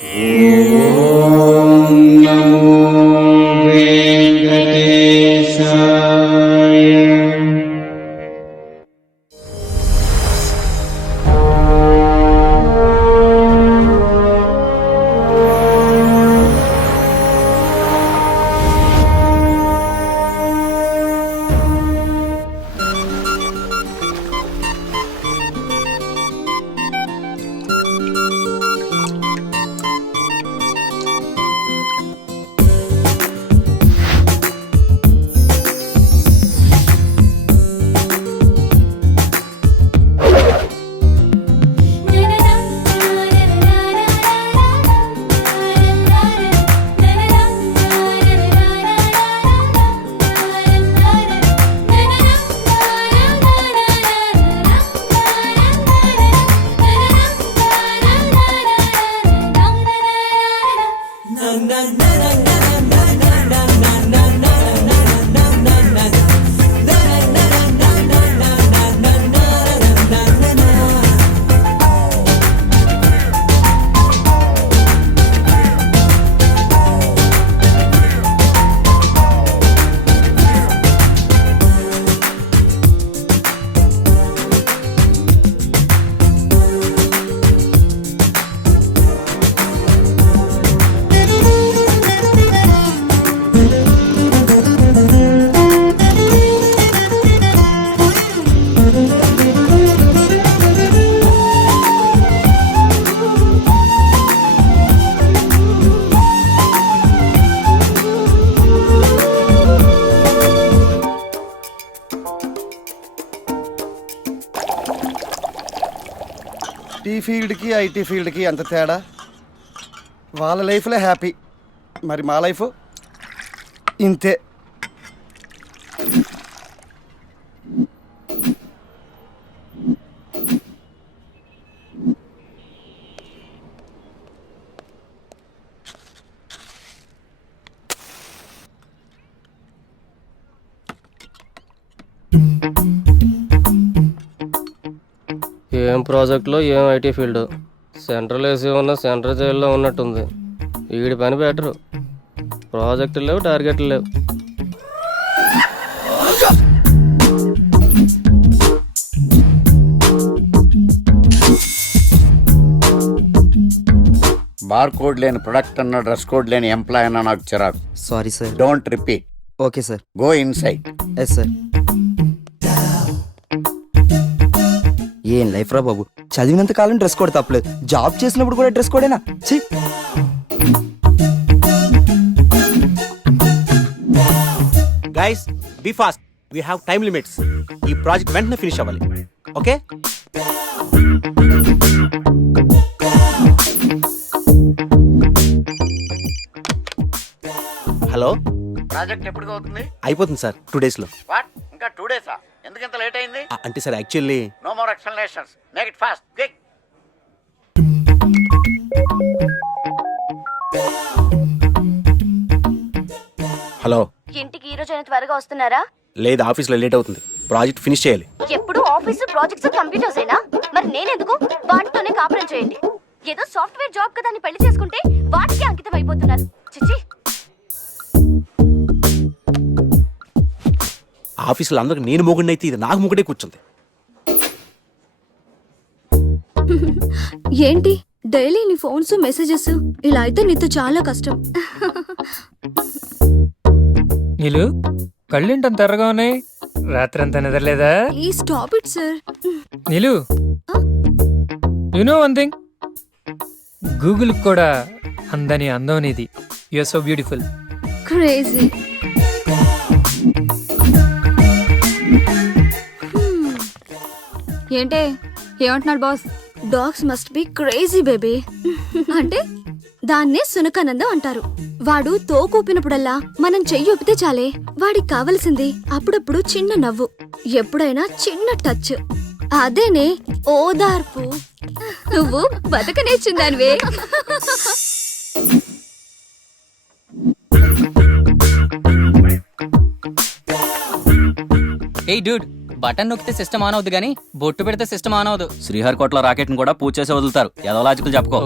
ఓం నమో వెంకటేశాయ. Tea ఫీల్డ్కి IT ఫీల్డ్కి ఎంత తేడా. వాళ్ళ లైఫ్లో హ్యాపీ, మరి మా లైఫ్ ఇంతే. ఏం ప్రాజెక్టులో ఏం ఐటీ ఫీల్డ్. సెంట్రల్ ఏసీ ఉన్న సెంట్రల్ జైల్లో ఉన్నట్టుంది. వీడి పని బెటరు. ప్రాజెక్టులు లేవు, టార్గెట్లు లేవు. బార్ కోడ్ లేని ప్రొడక్ట్ అన్న, డ్రెస్ కోడ్ లేని ఎంప్లాయ్ అన్న నాకు చిరాకు. Sorry sir. Don't repeat. Okay sir. Go inside. Yes sir. ఏం లైఫ్ రా బాబు, చదివినంత కాలం డ్రెస్ కోడ్ తప్పలేదు, జాబ్ చేసినప్పుడు కూడా డ్రెస్ కోడేనా? ఛీ. Guys be fast, we have time limits. ఈ ప్రాజెక్ట్ వెంటనే ఫినిష్ అవ్వాలి. ఓకే. హలో, ప్రాజెక్ట్ ఎప్పుడు అవుతుంది? అయిపోతుంది సార్, 2 days లో. వాట్, ఇంకా 2 days? ఎందుకు ఇంత లేట్ అయింది? అంటే sir actually no more explanations, make it fast, quick. Hello. ఇంటికి ఈ రోజైనా త్వరగా వస్తున్నారా? లేదు, ఆఫీస్లో లేట్ అవుతుంది. ప్రాజెక్ట్ ఫినిష్ చేయాలి. ఎప్పుడు ఆఫీసు ప్రాజెక్ట్స్ కంప్యూటర్స్ ఏనా? మరి నేనెందుకు? వాటితోనే కాపురం చేయండి. ఏదో సాఫ్ట్వేర్ జాబ్ కదా అని పెళ్లి చేసుకుంటే వాటికి అంకితం అయిపోతున్నారు. చిచ్చి. ఆఫీసులో అందరికి నేను మొగుడిని అయితే ఇది నాకు మొగుడే కూర్చుంది. ఏంటి డైలీ నీ ఫోన్స్ మెసేజెస్? ఇలా అయితే నీతో చాలా కష్టం. నీలు కళ్ళేంటంత ఎర్రగా ఉన్నాయి? రాత్రంతా నిద్రలేదా? Please stop it sir. Neelu, you know one thing, Google కూడా అందని అందం నీది. You are so beautiful. Crazy. ఏంటే ఏమంటున్నాడు boss? Dogs must be crazy baby. అంటే దాన్నే సునకానందం అంటారు. వాడు తోకూపినప్పుడల్లా మనం చెయ్యి ఊపితే చాలే, వాడికి కావలసింది అప్పుడప్పుడు చిన్న నవ్వు, ఎప్పుడైనా చిన్న టచ్. అదేనే ఓదార్పు. నువ్వు బతకనేచ్చిందానివే. ఏయ్ డూడ్, బటన్ నొక్కితే సిస్టమ్ ఆన్ అవుద్ది కానీ బొట్టు పెడితే సిస్టమ్ ఆన్ అవదు. శ్రీహరికోటలో రాకెట్ ని కూడా పూజ చేసి వదులుతారు. ఏదో లాజికల్ చెప్పుకో.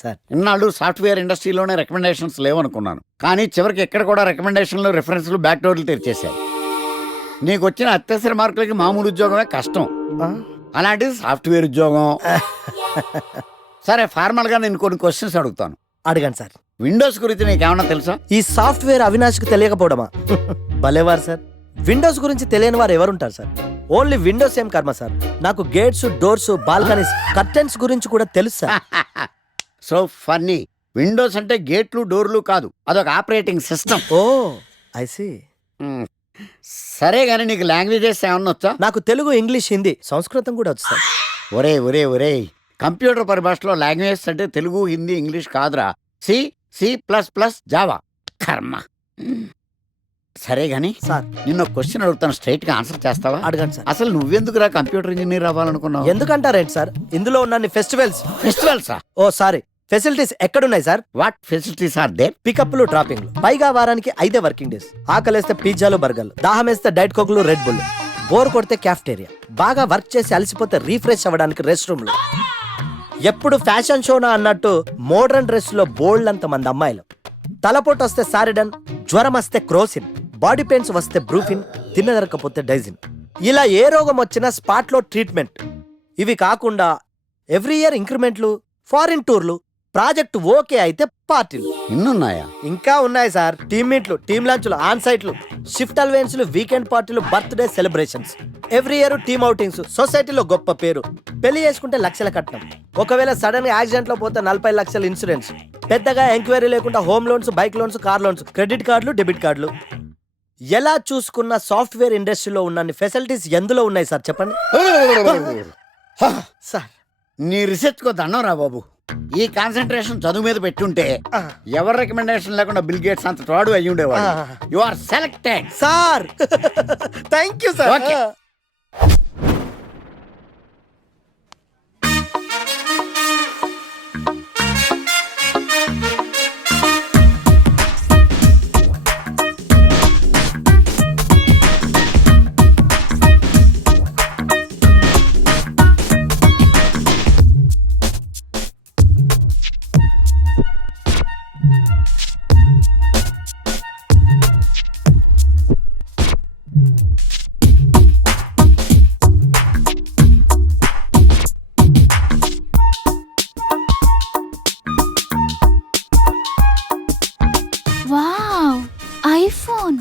సార్. ఇన్నాళ్ళు సాఫ్ట్వేర్ ఇండస్ట్రీలోనే రికమెండేషన్స్ లేవనుకున్నాను, కానీ చివరికి ఎక్కడ కూడా రికమెండేషన్లు రిఫరెన్స్లు బ్యాక్ డోర్లు తెరిచేశాయి. నీకు వచ్చిన అత్యవసర మార్కులకి మామూలు ఉద్యోగమే కష్టం, అలాంటిది సాఫ్ట్వేర్ ఉద్యోగం. సరే, ఫార్మల్గా నేను కొన్ని క్వశ్చన్స్ అడుగుతాను. అడగండి సార్. విండోస్ గురించి నీకేమన్నా తెలుసా? ఈ సాఫ్ట్వేర్ అవినాష్కి తెలియకపోవడమా? భలేవారు సార్. విండోస్ గురించి తెలియని వారు ఎవరుంటారు సార్? ఓన్లీ విండోస్ ఏం కర్మ సార్, నాకు గేట్స్, డోర్స్, బాల్కనీస్, కర్టెన్స్ గురించి కూడా తెలుసు సార్. So funny. విండోస్ అంటే గేట్లు డోర్లు కాదు, అదొక operating system. Oh I see. సరే గానీ నీకు లాంగ్వేజెస్ ఏమన్నా వచ్చా? నాకు తెలుగు, ఇంగ్లీష్, హిందీ, సంస్కృతం కూడా వచ్చు సార్. ఒరే ఒరే ఒరే, కంప్యూటర్ పరిభాషలో లాంగ్వేజెస్ అంటే తెలుగు, హిందీ, ఇంగ్లీష్ కాదురా. C, C plus plus, Java. కర్మ. సరే గానీ సార్ నిన్న క్వశ్చన్ అడుగుతాను, స్ట్రైట్ గా ఆన్సర్ చేస్తావా? అడగండి సార్. అసలు నువ్వెందుకురా కంప్యూటర్ ఇంజనీర్ అవ్వాలనుకున్నావు? ఎందుకంటారేంటి సార్, ఇందులో ఉన్న ఫెస్టివల్స్. ఫెస్టివల్సా? ఓ సారీ, ఫెసిలిటీస్ ఎక్కడున్నాయి sir? What facilities are there? పికప్లు, డ్రాపింగ్లు, పైగా వారానికి 5 వర్కింగ్ డేస్. ఆకలేస్తే పిజ్జాలు, బర్గర్లు, దాహం వేస్తే డైట్ కోక్లు, రెడ్ బుల్, బోర్ కొడితే క్యాఫ్టేరియా, బాగా వర్క్ చేసి అలసిపోతే రీఫ్రెష్ అవ్వడానికి రెస్ట్ రూమ్లు. ఎప్పుడు ఫ్యాషన్ షోనా అన్నట్టు మోడర్న్ డ్రెస్ లో బోల్డ్ అంత మంది అమ్మాయిలు. తలపోటు వస్తే సారిడన్, జ్వరం వస్తే క్రోసిన్, బాడీ పెయిన్స్ వస్తే బ్రూఫిన్, తిన్నదరకపోతే డైజిన్. ఇలా ఏ రోగం వచ్చినా స్పాట్ లో ట్రీట్మెంట్. ఇవి కాకుండా ఎవ్రీ ఇయర్ ఇంక్రిమెంట్లు, ఫారిన్ టూర్లు, ప్రాజెక్ట్ ఓకే అయితే పార్టీలు. ఇన్నున్నాయా? ఇంకా ఉన్నాయి సార్. టీమ్ మీట్లు, టీమ్ లంచ్లు, ఆన్ సైట్లు, షిఫ్ట్ అలవెన్స్లు, వీకెండ్ పార్టీలు, birthday celebrations, every year team outings, సొసైటీలో గొప్ప పేరు, పెళ్లి చేసుకుంటే లక్షల కట్నం, ఒకవేళ సడన్ గా యాక్సిడెంట్ లో పోతే 40 లక్షల ఇన్సూరెన్స్, పెద్దగా ఎంక్వైరీ లేకుండా home loans, bike loans, car loans, credit కార్డులు, డెబిట్ కార్డులు. ఎలా చూసుకున్న సాఫ్ట్వేర్ ఇండస్ట్రీలో ఉన్న ఫెసిలిటీస్ ఎందులో ఉన్నాయి సార్ చెప్పండి. సార్ నీ రీసెర్చ్ కో దండం రా బాబు. ఈ కాన్సన్ట్రేషన్ చదువు మీద పెట్టుంటే ఎవరి రికమెండేషన్ లేకుండా బిల్ గేట్స్ అంత తోడు అయ్యి ఉండేవాడు. You are selected sir. Thank you sir. Okay. Wow, iPhone.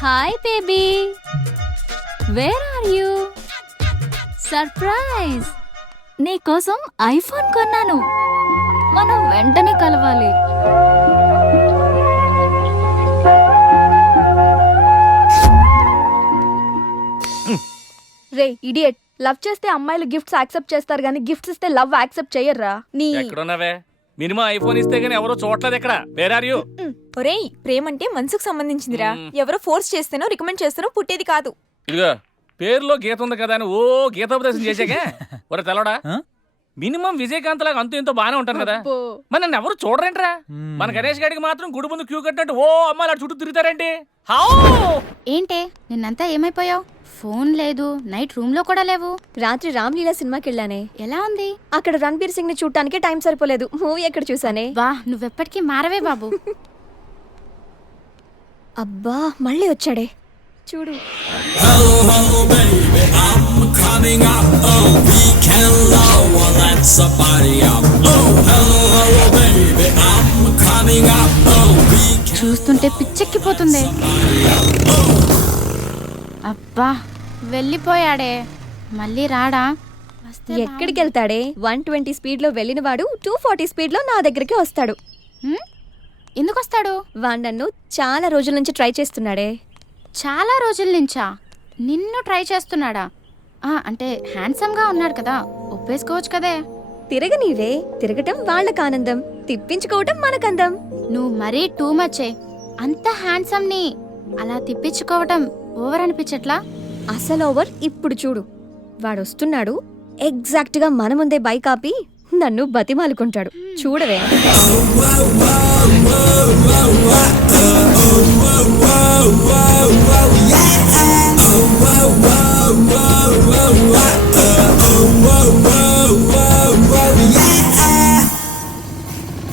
Hi baby, where are you? Surprise, నీకోసం ఐఫోన్ కొన్నాను. మనం వెంటనే కలవాలి. రే ఇడియట్, లవ్ చేస్తే అమ్మాయిలు గిఫ్ట్స్ యాక్సెప్ట్ చేస్తారు కానీ గిఫ్ట్స్ ఇస్తే లవ్ యాక్సెప్ట్ చెయ్యర్రా. నీ ఎక్కడున్నావే? మినిమం ఐఫోన్ ఇస్తే గానీ ఎవరో చూడలేదు. ఎక్కడ వేర్ ఆర్ యు? ఒరేయ్, ప్రేమ అంటే మనసుకు సంబంధించిందిరా. ఎవరో ఫోర్స్ చేస్తేనో రికమెండ్ చేస్తేనో పుట్టేది కాదు. ఇదిగో పేరులో గీత ఉంది కదా అని ఓ గీతోపదేశం చేసాకే. ఒరే తెలవడా, మినిమం విజయకాంత్ లాగా అంతూ ఇంతో బానే ఉంటాను కదా, మరి నన్ను ఎవరు చూడరేంట్రా? మన గణేష్ గారికి మాత్రం గుడి ముందు క్యూ కట్టినట్టు ఓ అమ్మాయిలు చుట్టూ తిరుగుతారేంటి? ఏంటే నిన్నంతా ఏమైపోయావు? ఫోన్ లేదు, నైట్ రూమ్ లో కూడా లేవు. రాత్రి రామ్లీలా సినిమాకి వెళ్ళానే. ఎలా ఉంది? అక్కడ రణబీర్ సింగ్ ని చూడటానికి టైం సరిపోలేదు. మూవీ ఎక్కడ చూసానే. వా, నువ్వెప్పటికీ మారవే బాబు. అబ్బా, మళ్ళీ వచ్చాడే చూడు. చూస్తుంటే పిచ్చెక్కిపోతుంది. అబ్బా, వెళ్ళిపోయాడే, మళ్ళీ రాడా? ఎక్కడికి వెళ్తాడే? 120 స్పీడ్ లో వెళ్ళిన వాడు 240 స్పీడ్ లో నా దగ్గరికి వస్తాడు. ఎందుకు వస్తాడు? వాడు నన్ను చాలా రోజుల నుంచి ట్రై చేస్తున్నాడే. చాలా రోజుల నుంచా? నిన్ను ట్రై చేస్తున్నాడా? అంటే హ్యాండ్సమ్ గా ఉన్నాడు కదా, ఒప్పేసుకోవచ్చు కదే. తిరగనీవే, తిరగటం వాళ్ళకి ఆనందం, తిప్పించుకోవటం మనకందం. నువ్వు మరీ టూ మచ్చే. అంత హ్యాండ్సమ్ ని అలా తిప్పించుకోవటం ఓవర్ అనిపించట్లా? అసలు ఓవర్. ఇప్పుడు చూడు, వాడు వస్తున్నాడు. ఎగ్జాక్ట్ గా మన ముందే బైక్ ఆపి నన్ను బతిమాలుకుంటాడు చూడవే.